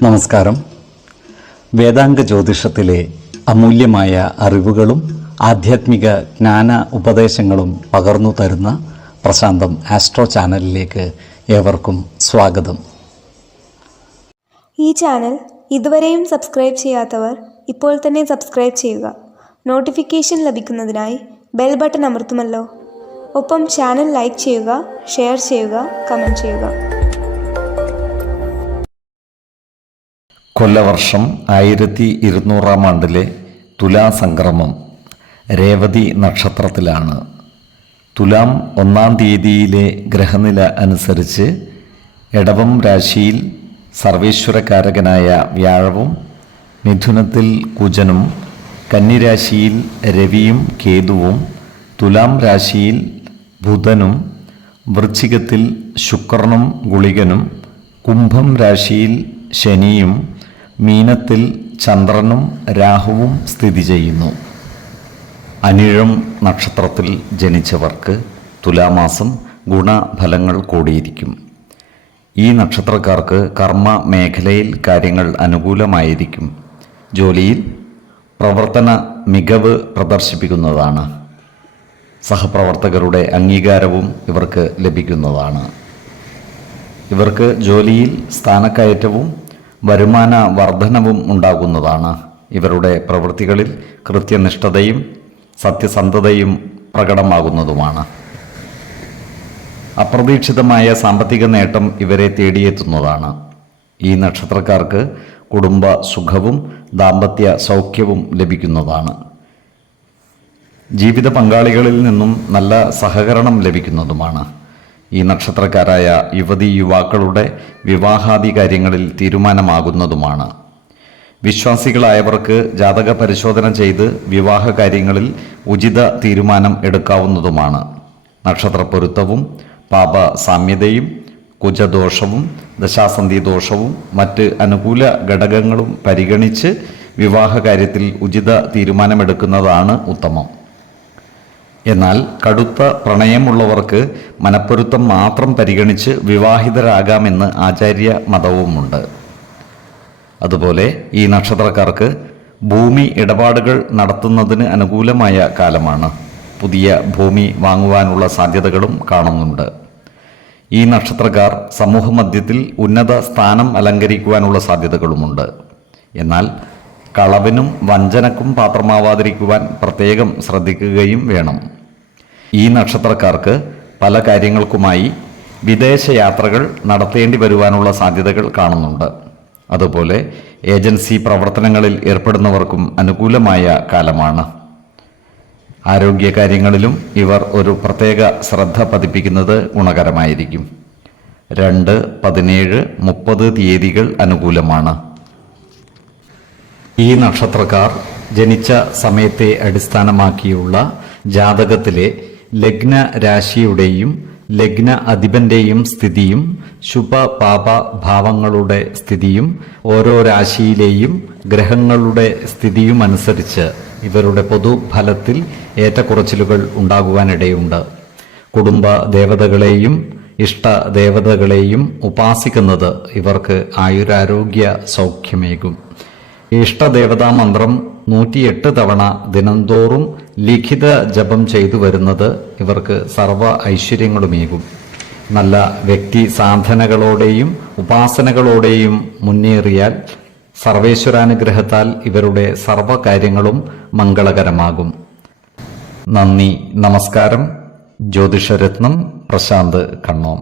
നമസ്കാരം. വേദാംഗ ജ്യോതിഷത്തിലെ അമൂല്യമായ അറിവുകളും ആധ്യാത്മിക ജ്ഞാന ഉപദേശങ്ങളും പകർന്നു തരുന്ന പ്രശാന്തം ആസ്ട്രോ ചാനലിലേക്ക് ഏവർക്കും സ്വാഗതം. ഈ ചാനൽ ഇതുവരെയും സബ്സ്ക്രൈബ് ചെയ്യാത്തവർ ഇപ്പോൾ തന്നെ സബ്സ്ക്രൈബ് ചെയ്യുക. നോട്ടിഫിക്കേഷൻ ലഭിക്കുന്നതിനായി ബെൽ ബട്ടൺ അമർത്തുമല്ലോ. ഒപ്പം ചാനൽ ലൈക്ക് ചെയ്യുക, ഷെയർ ചെയ്യുക, കമൻറ്റ് ചെയ്യുക. കൊല്ലവർഷം 1200 ആണ്ടിലെ തുലാസംക്രമം രേവതി നക്ഷത്രത്തിലാണ്. തുലാം 1-ാം തീയതിയിലെ ഗ്രഹനില അനുസരിച്ച് എടവം രാശിയിൽ സർവേശ്വരകാരകനായ വ്യാഴവും, മിഥുനത്തിൽ കുജനും, കന്നിരാശിയിൽ രവിയും കേതുവും, തുലാം രാശിയിൽ ബുധനും, വൃശ്ചികത്തിൽ ശുക്രനും ഗുളികനും, കുംഭം രാശിയിൽ ശനിയും, മീനത്തിൽ ചന്ദ്രനും രാഹുവും സ്ഥിതി ചെയ്യുന്നു. അനിഴം നക്ഷത്രത്തിൽ ജനിച്ചവർക്ക് തുലാമാസം ഗുണഫലങ്ങൾ കൂടിയിരിക്കും. ഈ നക്ഷത്രക്കാർക്ക് കർമ്മ മേഖലയിൽ കാര്യങ്ങൾ അനുകൂലമായിരിക്കും. ജോലിയിൽ പ്രവർത്തന മികവ് പ്രദർശിപ്പിക്കുന്നതാണ്. സഹപ്രവർത്തകരുടെ അംഗീകാരവും ഇവർക്ക് ലഭിക്കുന്നതാണ്. ഇവർക്ക് ജോലിയിൽ സ്ഥാനക്കയറ്റവും വരുമാന വർധനവും ഉണ്ടാകുന്നതാണ്. ഇവരുടെ പ്രവൃത്തികളിൽ കൃത്യനിഷ്ഠതയും സത്യസന്ധതയും പ്രകടമാകുന്നതുമാണ്. അപ്രതീക്ഷിതമായ സാമ്പത്തിക നേട്ടം ഇവരെ തേടിയെത്തുന്നതാണ്. ഈ നക്ഷത്രക്കാർക്ക് കുടുംബ സുഖവും ദാമ്പത്യ സൗഖ്യവും ലഭിക്കുന്നതാണ്. ജീവിത പങ്കാളികളിൽ നിന്നും നല്ല സഹകരണം ലഭിക്കുന്നതുമാണ്. ഈ നക്ഷത്രക്കാരായ യുവതീ യുവാക്കളുടെ വിവാഹാദി കാര്യങ്ങളിൽ തീരുമാനമാകുന്നതുമാണ്. വിശ്വാസികളായവർക്ക് ജാതക പരിശോധന ചെയ്ത് വിവാഹ കാര്യങ്ങളിൽ ഉചിത തീരുമാനം എടുക്കാവുന്നതുമാണ്. നക്ഷത്രപ്പൊരുത്തവും പാപ സാമ്യതയും കുജദോഷവും ദശാസന്ധി ദോഷവും മറ്റ് അനുകൂല ഘടകങ്ങളും പരിഗണിച്ച് വിവാഹ കാര്യത്തിൽ ഉചിത തീരുമാനമെടുക്കുന്നതാണ് ഉത്തമം. എന്നാൽ കടുത്ത പ്രണയമുള്ളവർക്ക് മനപ്പൊരുത്തം മാത്രം പരിഗണിച്ച് വിവാഹിതരാകാമെന്ന് ആചാര്യ മതവുമുണ്ട്. അതുപോലെ ഈ നക്ഷത്രക്കാർക്ക് ഭൂമി ഇടപാടുകൾ നടത്തുന്നതിന് അനുകൂലമായ കാലമാണ്. പുതിയ ഭൂമി വാങ്ങുവാനുള്ള സാധ്യതകളും കാണുന്നുണ്ട്. ഈ നക്ഷത്രക്കാർ സമൂഹമധ്യത്തിൽ ഉന്നത സ്ഥാനം അലങ്കരിക്കുവാനുള്ള സാധ്യതകളുമുണ്ട്. എന്നാൽ കളവിനും വഞ്ചനക്കും പാത്രമാവാതിരിക്കുവാൻ പ്രത്യേകം ശ്രദ്ധിക്കുകയും വേണം. ഈ നക്ഷത്രക്കാർക്ക് പല കാര്യങ്ങൾക്കുമായി വിദേശ യാത്രകൾ നടത്തേണ്ടി വരുവാനുള്ള സാധ്യതകൾ കാണുന്നുണ്ട്. അതുപോലെ ഏജൻസി പ്രവർത്തനങ്ങളിൽ ഏർപ്പെടുന്നവർക്കും അനുകൂലമായ കാലമാണ്. ആരോഗ്യകാര്യങ്ങളിലും ഇവർ ഒരു പ്രത്യേക ശ്രദ്ധ പതിപ്പിക്കുന്നത് ഗുണകരമായിരിക്കും. 2, 17, 30 തീയതികൾ അനുകൂലമാണ്. ഈ നക്ഷത്രക്കാർ ജനിച്ച സമയത്തെ അടിസ്ഥാനമാക്കിയുള്ള ജാതകത്തിലെ ലഗ്ന രാശിയുടെയും ലഗ്ന അധിപന്റെയും സ്ഥിതിയും ശുഭ പാപ ഭാവങ്ങളുടെ സ്ഥിതിയും ഓരോ രാശിയിലെയും ഗ്രഹങ്ങളുടെ സ്ഥിതിയും അനുസരിച്ച് ഇവരുടെ പൊതുഫലത്തിൽ ഏറ്റക്കുറച്ചിലുകൾ ഉണ്ടാകുവാനിടയുണ്ട്. കുടുംബ ദേവതകളെയും ഇഷ്ട ദേവതകളെയും ഉപാസിക്കുന്നത് ഇവർക്ക് ആയുരാരോഗ്യ സൗഖ്യമേകും. ഇഷ്ടദേവതാ മന്ത്രം 108 തവണ ദിനംതോറും ലിഖിത ജപം ചെയ്തു വരുന്നത് ഇവർക്ക് സർവ്വ ഐശ്വര്യങ്ങളുമേകും. നല്ല വ്യക്തി സാധനകളോടെയും ഉപാസനകളോടെയും മുന്നേറിയാൽ സർവേശ്വരാനുഗ്രഹത്താൽ ഇവരുടെ സർവ്വകാര്യങ്ങളും മംഗളകരമാകും. നന്ദി, നമസ്കാരം. ജ്യോതിഷരത്നം പ്രശാന്ത് കണ്ണോം.